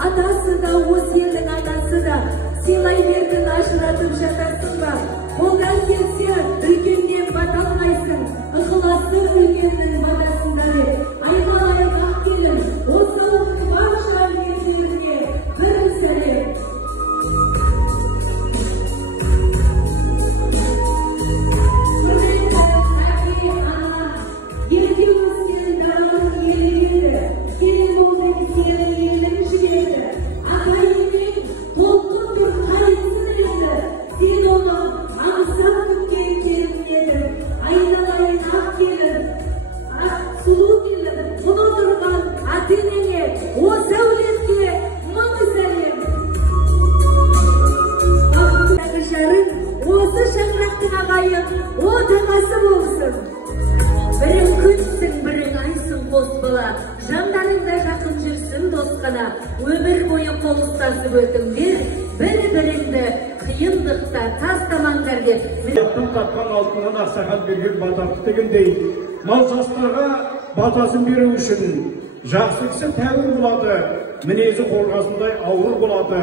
Atası da o yerдің anası da сыйлай бердің ажыратып жатасың ба? Қолдан келсе үлкеннен бата алмайсың, ықыласы үлкеннің батасында деп. Айналайық ақ келін, осы барша елдеріне бір сәлем. Құрметті әке ана, ерте өскен даланың елі еді, келін болдың сені елің жіберді. Ата емең толқын тұр қайынсың еді, сен оны аңсап күткен келін едің. Айналайын ақ келін, сұлу келін, мұны тұрған ата-енеңе, осы әулетке мың сәлем. Бақыттағы жарың, осы шаңырақтың ағайын, отағасы болсын. Бірің күнсің, бірің айсың қос бала, жандарыңда жақын жүрсің дос қана. Өмір бойы қол ұстасып өтіңдер, бірі-біріңді қиындықта тастамаңдар деп. Аттан тапқан алтыннан ақсақал берген батақты дегендей, мал жастарға батасын беру үшін жақсы кісі тәуір болады, мінезі қорғасындай ауыр болады,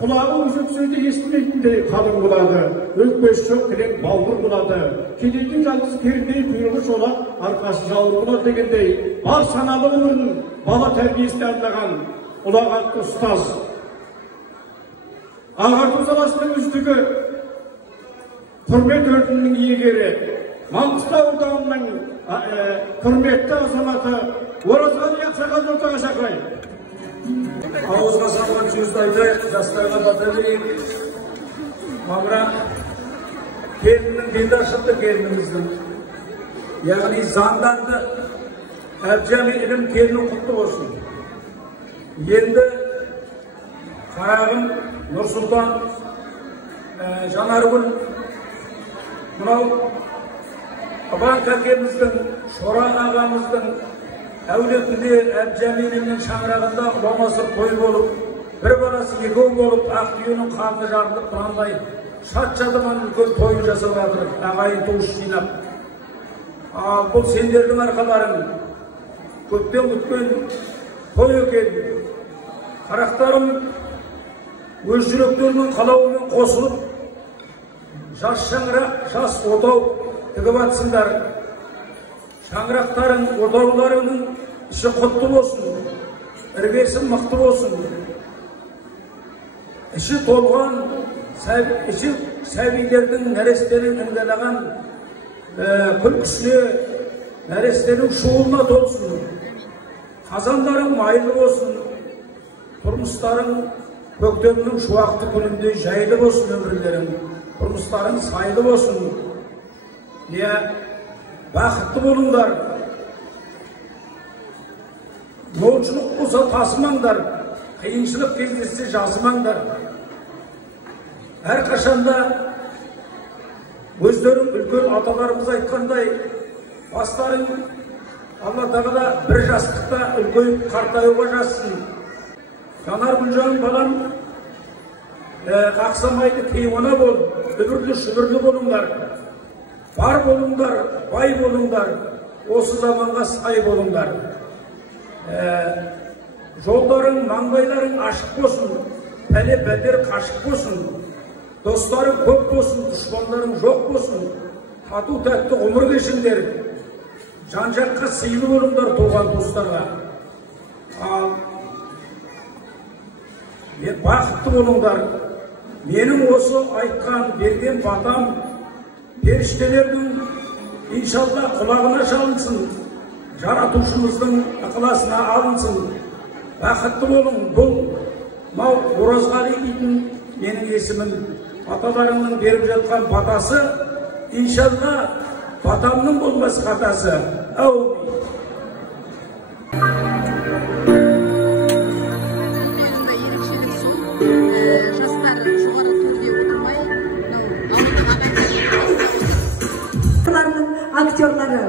құлағы өсек сөзді естімейтіндей қалың болады, өкпесі жоқ кілең бауыр болады, кедейдің жалғыз кердей құйрығы шолақ, арқасы жауыр болады дегендей, бар саналы өмірін бала тәрбиесіне арнаған ұлағатты ұстаз. Ағарту саласының үздігі, құрмет орденінің иегері, Маңғыстау ауданының құрметті азаматы Оразғали Ақсақал ортаға шақырайық. Ауызға салған сөзді айтайық, жастарға бата берейік. Мамыра келіннің диндаршылды келініміздің, яғни заңданды әбжәмі ілім келінің құтты болсын. Енді қарағым Нұрсұлтан, Жанаргүл, мынау Абан кәкеміздің, Шора ағамыздың әулетінде әбжәмелінің шаңырағында ұламасыр той болып, бір баласы екеу болып, ақ түйенің қарны жарылып, мынандай шат-шадыман үлкен тойын жасап жатыр, ағайын туыс жинап. Ал бұл сендердің арқаларың, көптен күткен той екен. Қарақтарым өз жүректерінің қалауымен қосылып, жас шаңырақ, жас отау тігіп атсыңдар. Шаңырақтарың, отауларының іші құтты болсын, іргесі мықты болсын. Іші толған, іші сәбилердің нәрестенің іңгәлаған күлкісіне, нәрестенің шуылына толсын. Қазандарың майлы болсын, тұрмыстарың көктемнің шуақты күніндей жайлы болсын өмірлерің, тұрмыстарың сайлы болсын. Бақытты болыңдар. Молшылық болса тасымаңдар, қиыншылық кездессе жазымаңдар. Әрқашанда өздерің үлкен аталарымыз айтқандай, бастарың Алла тағала бір жастықта үлкейіп қартаюға жазсын. Жанаргүл балам, ақсамайды кейуана бол, үбірлі шүбірлі болыңдар. Бар болыңдар, бай болыңдар, осы заманға сай болыңдар. Жолдарың, маңдайларың ашық болсын, пәле пәтер қашық болсын, достарың көп болсын, дұшпандарың жоқ болсын, тату тәтті ғұмыр кешіңдер, жан-жаққа сыйлы болыңдар туған туыстарға. Ал бақытты болыңдар. Менің осы айтқан, берген батам періштелердің иншалла құлағына шалынсын, жаратушымыздың ықыласына алынсын. Бақытты болың, бұл мынау Оразғали дейтін менің есімім, аталарымның беріп жатқан батасы, иншалла батамның болмас қатасы. Актерлары